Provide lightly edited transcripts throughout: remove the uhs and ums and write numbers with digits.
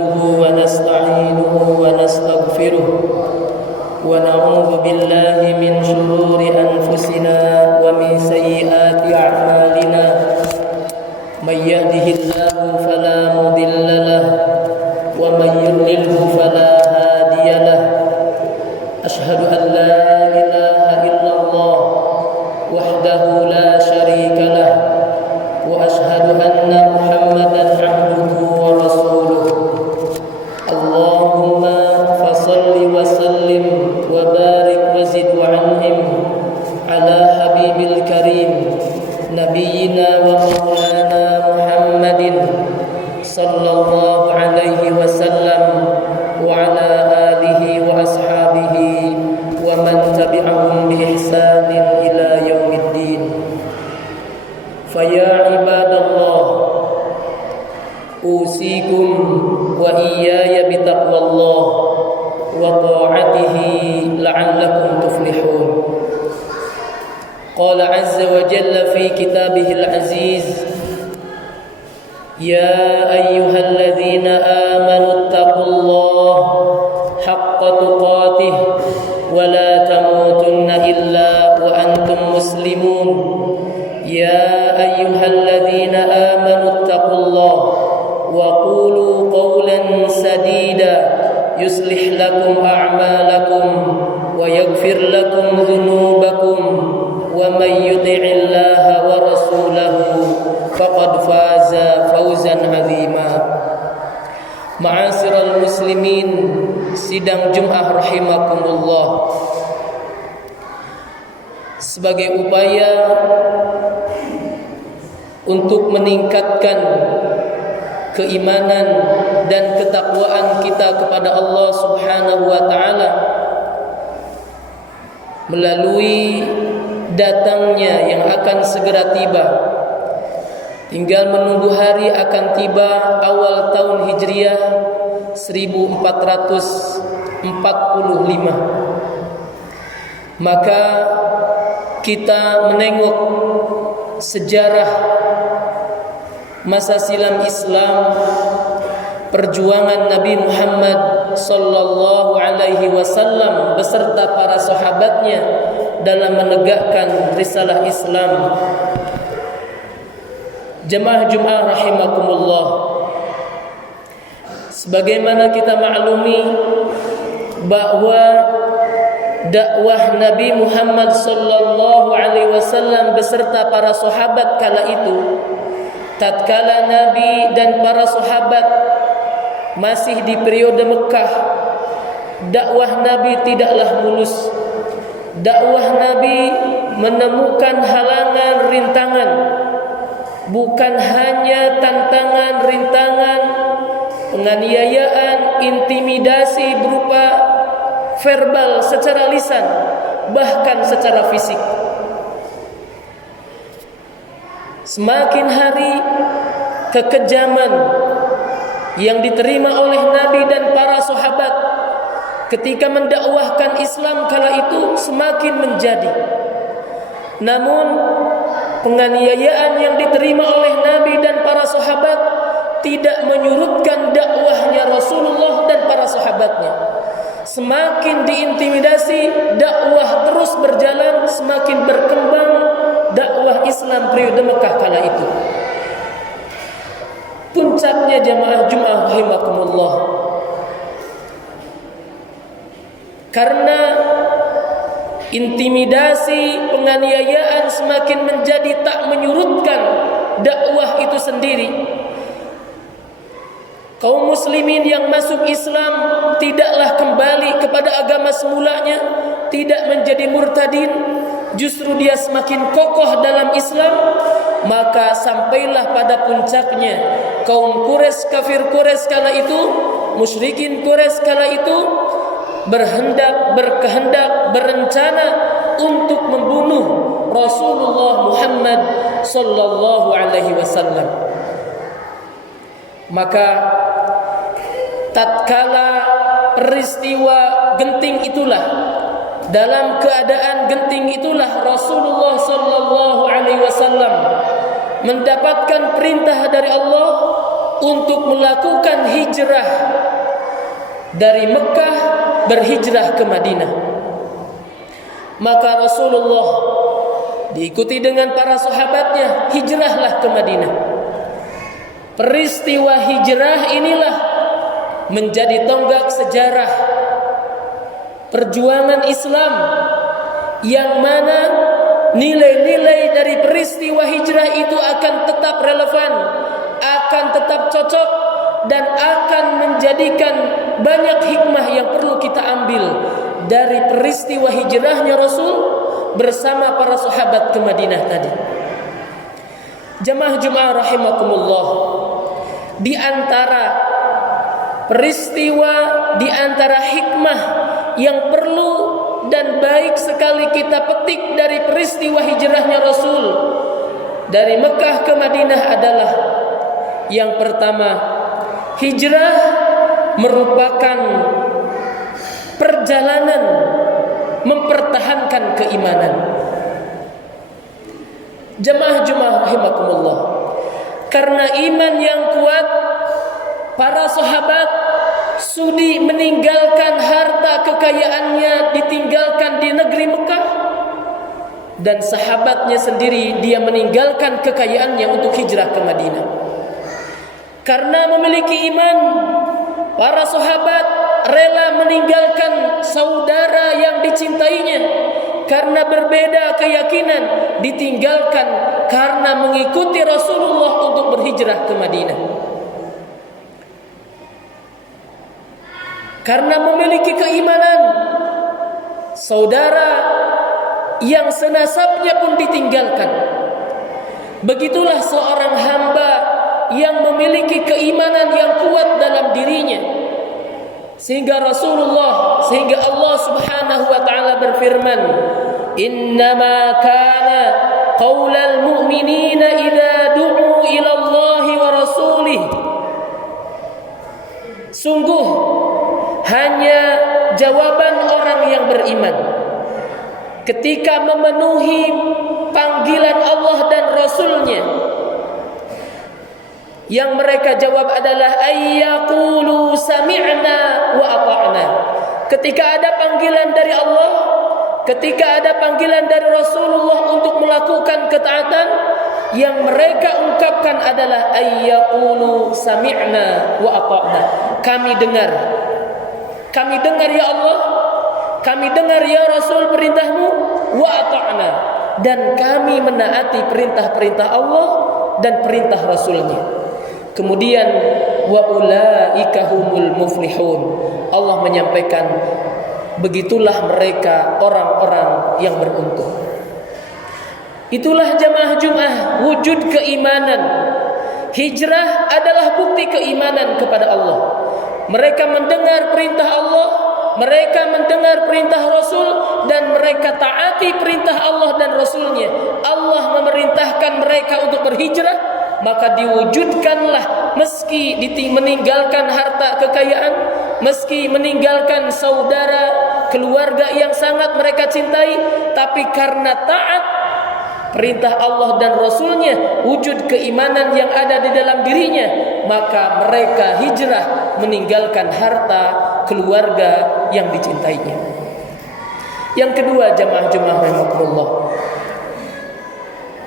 ونستعينه ونستغفره ونعوذ بالله من شرور أنفسنا ومن سيئات أعمالنا من يهده الله فلا مضل له ومن يضلله فلا هادي له أشهد أن لا إله إلا الله وحده لا شريك له وأشهد أن محمدا عبده ورسوله اللهم فصل وسلم وبارك وزد وعنهم على حبيب الكريم نبينا ومولانا محمد صلى الله عليه وسلم وعلى آله وأصحابه ومن تبعهم بإحسان إلى يوم الدين فيا عباد الله أوصيكم وإياي بتقوى الله وطاعته لعلكم تفلحون. قال عز وجل في كتابه العزيز يا أيها الذين آمنوا اتقوا الله حق تقاته ولا تموتن إلا وأنتم مسلمون. يا أيها الذين آمنوا اتقوا الله وقولوا قولا سديدا يصلح لكم أعمالكم ويغفر لكم ذنوبكم ومن يطع الله ورسوله فقد فاز فوزا عظيما. Ma'asyiral muslimin, sidang Jumat rahimakumullah. Sebagai upaya untuk meningkatkan keimanan dan ketakwaan kita kepada Allah Subhanahu wa taala melalui datangnya yang akan segera tiba, tinggal menunggu hari akan tiba awal tahun Hijriah 1445. Maka kita menengok sejarah masa silam Islam, perjuangan Nabi Muhammad sallallahu alaihi wasallam beserta para sahabatnya dalam menegakkan risalah Islam. Jemaah Jumat rahimakumullah, sebagaimana kita maklumi bahwa dakwah Nabi Muhammad sallallahu alaihi wasallam beserta para sahabat kala itu, tatkala Nabi dan para sahabat masih di periode Mekah, dakwah Nabi tidaklah mulus. Dakwah Nabi menemukan halangan, rintangan, bukan hanya tantangan, rintangan, penganiayaan, intimidasi berupa verbal secara lisan, bahkan secara fisik. Semakin hari kekejaman yang diterima oleh Nabi dan para sahabat ketika mendakwahkan Islam kala itu semakin menjadi. Namun penganiayaan yang diterima oleh Nabi dan para sahabat tidak menyurutkan dakwahnya Rasulullah dan para sahabatnya. Semakin diintimidasi, dakwah terus berjalan, semakin berkembang dakwah Islam periode Mekah kala itu. Puncaknya jamaah Jumat rahimakumullah, karena intimidasi, penganiayaan semakin menjadi tak menyurutkan dakwah itu sendiri. Kaum muslimin yang masuk Islam tidaklah kembali kepada agama semulanya, tidak menjadi murtadin, justru dia semakin kokoh dalam Islam. Maka sampailah pada puncaknya kaum Quraisy, kafir Quraisy kala itu, musyrikin Quraisy kala itu berkehendak, berencana untuk membunuh Rasulullah Muhammad sallallahu alaihi wasallam. Maka tatkala peristiwa genting itulah, dalam keadaan genting itulah Rasulullah sallallahu alaihi wasallam mendapatkan perintah dari Allah untuk melakukan hijrah dari Mekah berhijrah ke Madinah. Maka Rasulullah diikuti dengan para sahabatnya hijrahlah ke Madinah. Peristiwa hijrah inilah menjadi tonggak sejarah perjuangan Islam, yang mana nilai-nilai dari peristiwa hijrah itu akan tetap relevan, akan tetap cocok, dan akan menjadikan banyak hikmah yang perlu kita ambil dari peristiwa hijrahnya Rasul bersama para sahabat ke Madinah tadi. Jamaah Jumat rahimakumullah, di antara peristiwa, di antara hikmah yang perlu dan baik sekali kita petik dari peristiwa hijrahnya Rasul dari Mekah ke Madinah adalah yang pertama, hijrah merupakan perjalanan mempertahankan keimanan. Jamaah Jumat rahimakumullah, karena iman yang kuat, para sahabat sudi meninggalkan harta kekayaannya, ditinggalkan di negeri Mekah, dan sahabatnya sendiri dia meninggalkan kekayaannya untuk hijrah ke Madinah. Karena memiliki iman, para sahabat rela meninggalkan saudara yang dicintainya. Karena berbeda keyakinan, ditinggalkan karena mengikuti Rasulullah untuk berhijrah ke Madinah. Karena memiliki keimanan, saudara yang senasabnya pun ditinggalkan. Begitulah seorang hamba yang memiliki keimanan yang kuat dalam dirinya, sehingga Allah Subhanahu wa taala berfirman, "Innama kana qaulal mu'minina idza du'u ila Allah wa rasulih." Sungguh hanya jawaban orang yang beriman ketika memenuhi panggilan Allah dan Rasulnya, yang mereka jawab adalah ayyaqulu sami'na wa ata'na. Ketika ada panggilan dari Allah, ketika ada panggilan dari Rasulullah untuk melakukan ketaatan, yang mereka ungkapkan adalah ayyaqulu sami'na wa ata'na. Kami dengar ya Allah, kami dengar ya Rasul perintahmu, wa ata'na, dan kami menaati perintah-perintah Allah dan perintah Rasulnya. Kemudian wa ulaika humul muflihun, Allah menyampaikan begitulah mereka orang-orang yang beruntung. Itulah jamaah Jumat, wujud keimanan. Hijrah adalah bukti keimanan kepada Allah. Mereka mendengar perintah Allah, mereka mendengar perintah Rasul, dan mereka taati perintah Allah dan Rasulnya. Allah memerintahkan mereka untuk berhijrah, maka diwujudkanlah, meski meninggalkan harta kekayaan, meski meninggalkan saudara, keluarga yang sangat mereka cintai, tapi karena taat perintah Allah dan Rasulnya, wujud keimanan yang ada di dalam dirinya, maka mereka hijrah meninggalkan harta, keluarga yang dicintainya. Yang kedua, jamaah Jumat rahimakumullah,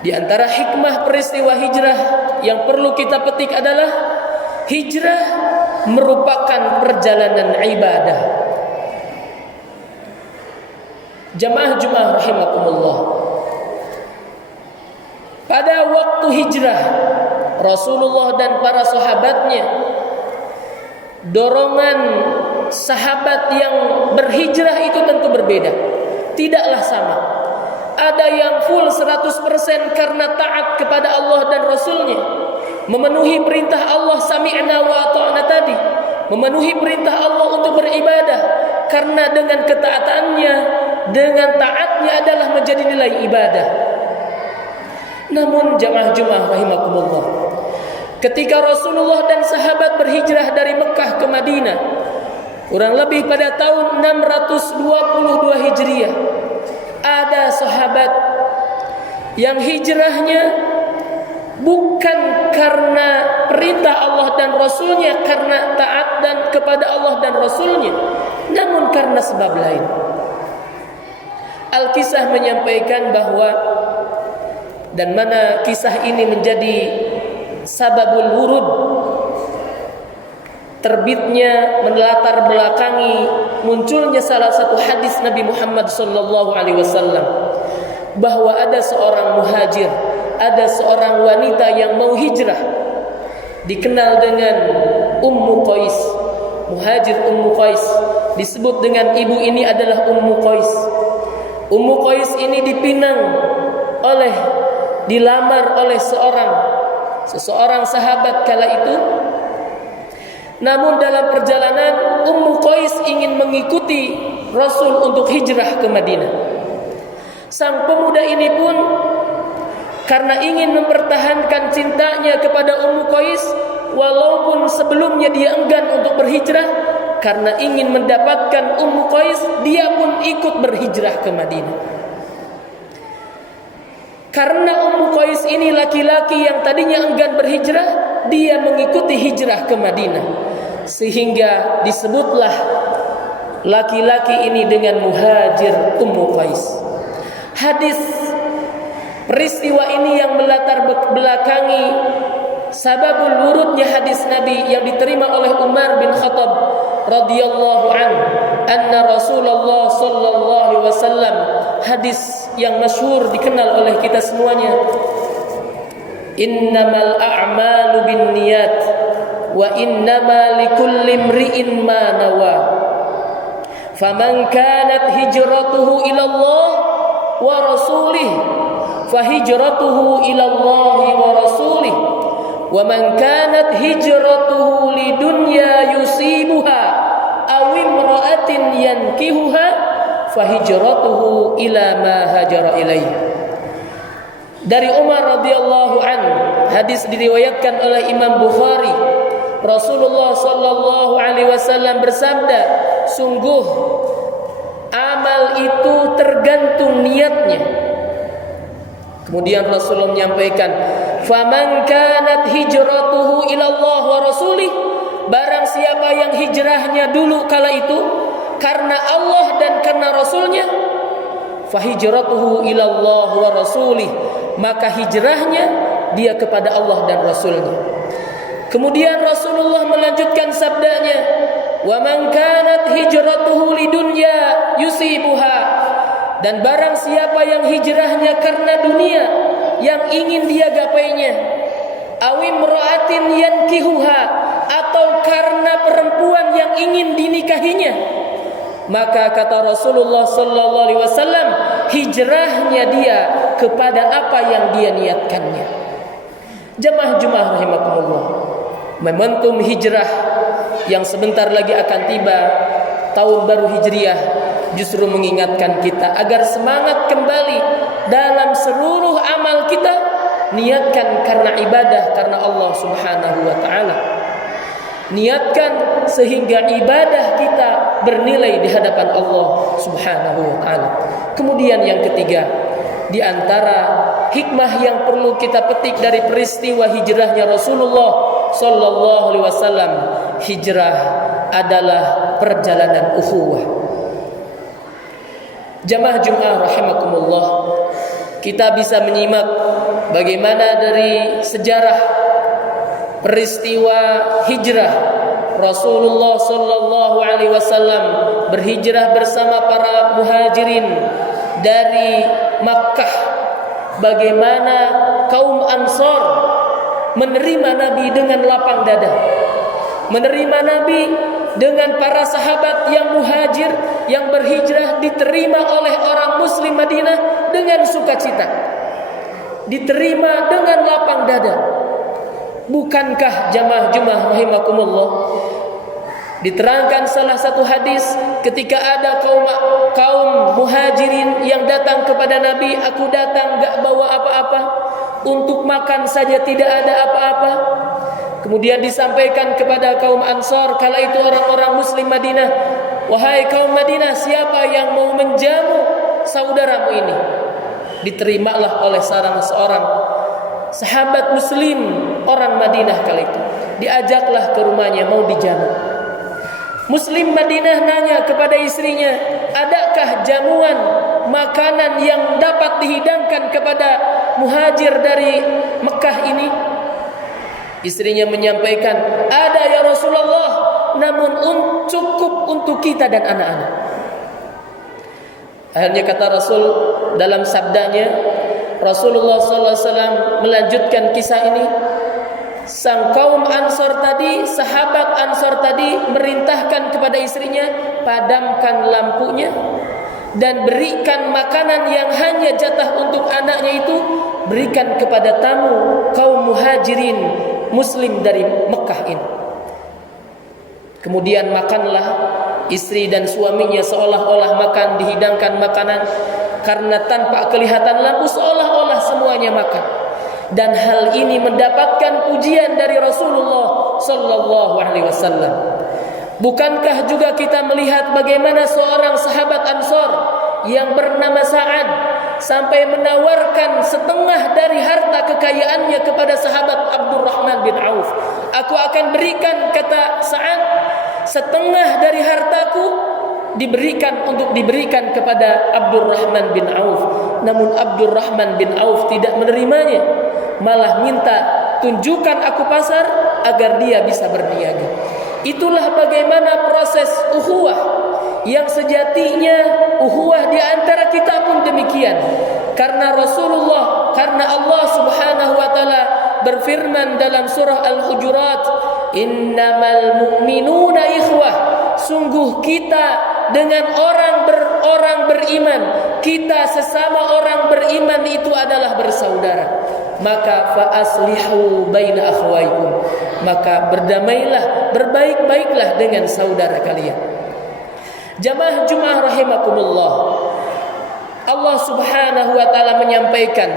di antara hikmah peristiwa hijrah yang perlu kita petik adalah hijrah merupakan perjalanan ibadah. Jamaah Jumat rahimakumullah, pada waktu hijrah Rasulullah dan para sahabatnya, dorongan sahabat yang berhijrah itu tentu berbeda, tidaklah sama. Ada yang full 100% karena taat kepada Allah dan Rasulnya, memenuhi perintah Allah sami'na wa ata'na tadi, memenuhi perintah Allah untuk beribadah, karena dengan ketaatannya, dengan taatnya adalah menjadi nilai ibadah. Namun jamaah Jumat rahimakumullah, ketika Rasulullah dan sahabat berhijrah dari Mekah ke Madinah, kurang lebih pada tahun 622 Hijriah, ada sahabat yang hijrahnya bukan karena perintah Allah dan Rasulnya, karena taat dan kepada Allah dan Rasulnya, namun karena sebab lain. Al-Kisah menyampaikan bahwa, dan mana kisah ini menjadi sababul wurud, terbitnya melatar belakangi munculnya salah satu hadis Nabi Muhammad SAW, bahwa ada seorang muhajir, ada seorang wanita yang mau hijrah, dikenal dengan Ummu Qais, muhajir Ummu Qais, disebut dengan ibu ini adalah Ummu Qais. Ummu Qais ini dilamar oleh seseorang sahabat kala itu. Namun dalam perjalanan Ummu Qais ingin mengikuti Rasul untuk hijrah ke Madinah. Sang pemuda ini pun karena ingin mempertahankan cintanya kepada Ummu Qais, walaupun sebelumnya dia enggan untuk berhijrah, karena ingin mendapatkan Ummu Qais, dia pun ikut berhijrah ke Madinah. Karena Ummu Qais ini laki-laki yang tadinya enggan berhijrah, dia mengikuti hijrah ke Madinah, sehingga disebutlah laki-laki ini dengan muhajir Ummu Qais. Hadis peristiwa ini yang melatar belakangi sababul wurudnya hadis Nabi yang diterima oleh Umar bin Khattab radhiyallahu anhu, anna Rasulullah sallallahu alaihi wasallam, hadis yang masyhur dikenal oleh kita semuanya, innamal a'malu binniyat wa innama likulli imri'in ma nawa, faman kanat hijratuhu ila Allah wa rasulih fahijratuhu ila Allah wa rasulih, wa man kanat hijratuhu lidunya yusibuha aw imra'atin yankihuha fahijratuhu ila ma hajara ilaih. Dari Umar radhiyallahu anhu, hadis diriwayatkan oleh Imam Bukhari, Rasulullah sallallahu alaihi wasallam bersabda, sungguh amal itu tergantung niatnya. Kemudian Rasulullah menyampaikan, faman kanat hijratuhu ila Allah wa rasulih, barang siapa yang hijrahnya dulu kala itu karena Allah dan karena Rasulnya, fahijratuhu ila Allah wa rasulih, maka hijrahnya dia kepada Allah dan Rasulnya. Kemudian Rasulullah melanjutkan sabdanya, wa man kanat hijratuhu lidunya yusibuha, dan barang siapa yang hijrahnya karena dunia yang ingin dia gapainya, awim ra'atin yankihuha, atau karena perempuan yang ingin dinikahinya, maka kata Rasulullah sallallahu alaihi wasallam, hijrahnya dia kepada apa yang dia niatkannya. Jemaah-jemaah rahimakumullah, momentum hijrah yang sebentar lagi akan tiba, tahun baru Hijriah, justru mengingatkan kita agar semangat kembali dalam seluruh amal kita, niatkan karena ibadah karena Allah Subhanahu wa taala. Niatkan sehingga ibadah kita bernilai di hadapan Allah Subhanahu wa taala. Kemudian yang ketiga, di antara hikmah yang perlu kita petik dari peristiwa hijrahnya Rasulullah sallallahu alaihi wasallam, hijrah adalah perjalanan ukhuwah. Jamaah Jumat rahimakumullah, kita bisa menyimak bagaimana dari sejarah peristiwa hijrah Rasulullah sallallahu alaihi wasallam berhijrah bersama para muhajirin dari Makkah, bagaimana kaum Ansar menerima Nabi dengan lapang dada, menerima Nabi dengan para sahabat yang muhajir yang berhijrah, diterima oleh orang muslim Madinah dengan sukacita, diterima dengan lapang dada. Bukankah jamaah rahimakumullah, diterangkan salah satu hadis ketika ada kaum muhajirin yang datang kepada Nabi, aku datang gak bawa apa-apa, untuk makan saja tidak ada apa-apa. Kemudian disampaikan kepada kaum Ansar, kala itu orang-orang muslim Madinah, wahai kaum Madinah, siapa yang mau menjamu saudaramu ini? Diterimalah oleh seorang sahabat muslim orang Madinah kala itu. Diajaklah ke rumahnya mau dijamu. Muslim Madinah nanya kepada istrinya, adakah jamuan makanan yang dapat dihidangkan kepada muhajir dari Mekah ini? Istrinya menyampaikan, ada ya Rasulullah, namun cukup untuk kita dan anak-anak. Akhirnya kata Rasul dalam sabdanya, Rasulullah SAW melanjutkan kisah ini. Sang kaum Ansor tadi, sahabat Ansor tadi merintahkan kepada istrinya, padamkan lampunya dan berikan makanan yang hanya jatah untuk anaknya itu, berikan kepada tamu kaum muhajirin muslim dari Mekah ini. Kemudian makanlah istri dan suaminya seolah-olah makan, dihidangkan makanan, karena tanpa kelihatan lampu seolah-olah semuanya makan. Dan hal ini mendapatkan pujian dari Rasulullah sallallahu alaihi wasallam. Bukankah juga kita melihat bagaimana seorang sahabat Ansor yang bernama Sa'ad sampai menawarkan setengah dari harta kekayaannya kepada sahabat Abdurrahman bin Auf. Aku akan berikan, kata Sa'ad, setengah dari hartaku diberikan kepada Abdurrahman bin Auf. Namun Abdurrahman bin Auf tidak menerimanya, malah minta tunjukkan aku pasar agar dia bisa berniaga. Itulah bagaimana proses ukhuwah yang sejatinya ukhuwah di antara kita pun demikian. Karena Allah Subhanahu wa taala berfirman dalam surah Al-Hujurat, innamal mu'minuna ikhwah. Sungguh kita dengan orang beriman, kita sesama orang beriman itu adalah bersaudara. Maka fa aslihu baina akhwaikum, maka berdamailah, berbaik-baiklah dengan saudara kalian. Jamaah Jumat rahimakumullah, Allah Subhanahu wa taala menyampaikan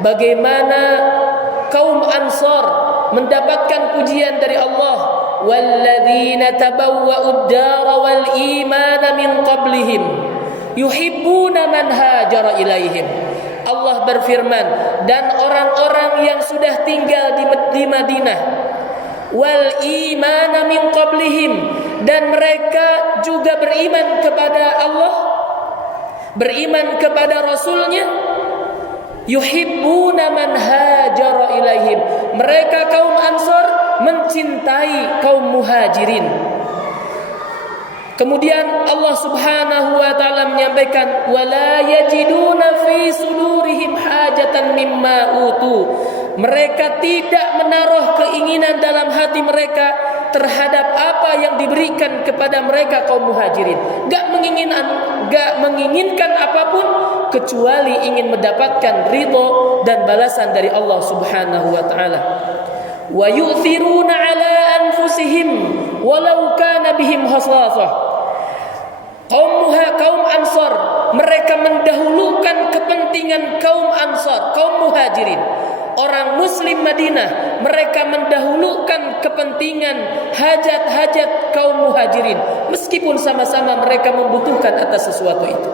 bagaimana kaum Ansar mendapatkan pujian dari Allah, walladzina tabawwa'ud dara wal imana min qablihim yuhibbuna man hajara ilaihim. Allah berfirman, dan orang-orang yang sudah tinggal di Madinah, wal imana min qablihim, dan mereka juga beriman kepada Allah, beriman kepada Rasulnya, yuhibbuna man hajara ilaihim. Mereka kaum Ansar mencintai kaum Muhajirin. Kemudian Allah Subhanahu wa taala menyampaikan, wala yajiduna fi sudurihim hajatan mimma utu. Mereka tidak menaruh keinginan dalam hati mereka terhadap apa yang diberikan kepada mereka kaum Muhajirin. Gak menginginkan apapun kecuali ingin mendapatkan ridho dan balasan dari Allah Subhanahu wa taala. Wa yu'thiruna ala anfusihim walau kana bihim khasasah. Kaum Ansar, mereka mendahulukan kepentingan kaum Ansar, kaum Muhajirin. Orang Muslim Madinah, mereka mendahulukan kepentingan hajat-hajat kaum Muhajirin, meskipun sama-sama mereka membutuhkan atas sesuatu itu.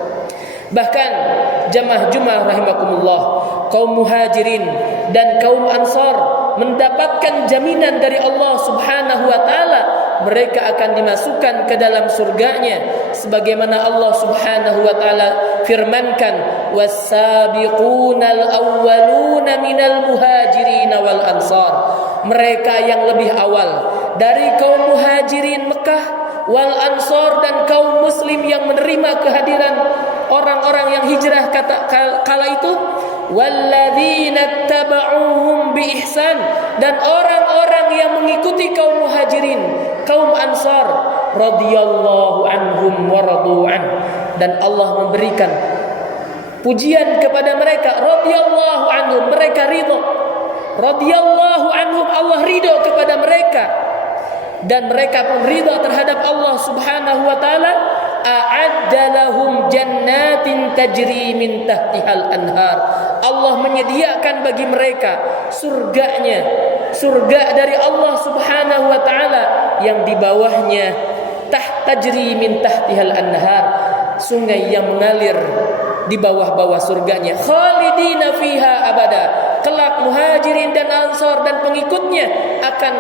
Bahkan jamaah Jumat rahimakumullah, kaum Muhajirin dan kaum Ansar mendapatkan jaminan dari Allah Subhanahu wa taala, mereka akan dimasukkan ke dalam surganya sebagaimana Allah Subhanahu wa taala firmankan, was-sabiqunal awwaluna minal muhajirin wal ansar. Mereka yang lebih awal dari kaum Muhajirin Mekah, wal ansar, dan kaum muslim yang menerima kehadiran orang-orang yang hijrah kala itu, walladzina tabauhum bi ihsan, dan orang-orang yang mengikuti kaum Muhajirin, kaum Ansar, radhiyallahu anhum wa radu'an, dan Allah memberikan pujian kepada mereka, radhiyallahu anhum, mereka ridha, radhiyallahu anhum, Allah ridha kepada mereka, dan mereka pun ridha terhadap Allah Subhanahu wa taala. A'adda lahum jannatin tajri min tahtihal anhar. Allah menyediakan bagi mereka surga dari Allah Subhanahu wa taala yang di bawahnya tajri min tahtihal anhar, sungai yang mengalir di bawah-bawah surganya. Khalidina fiha abada. Kelak muhajirin dan ansor dan pengikutnya akan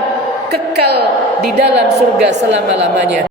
kekal di dalam surga selama-lamanya.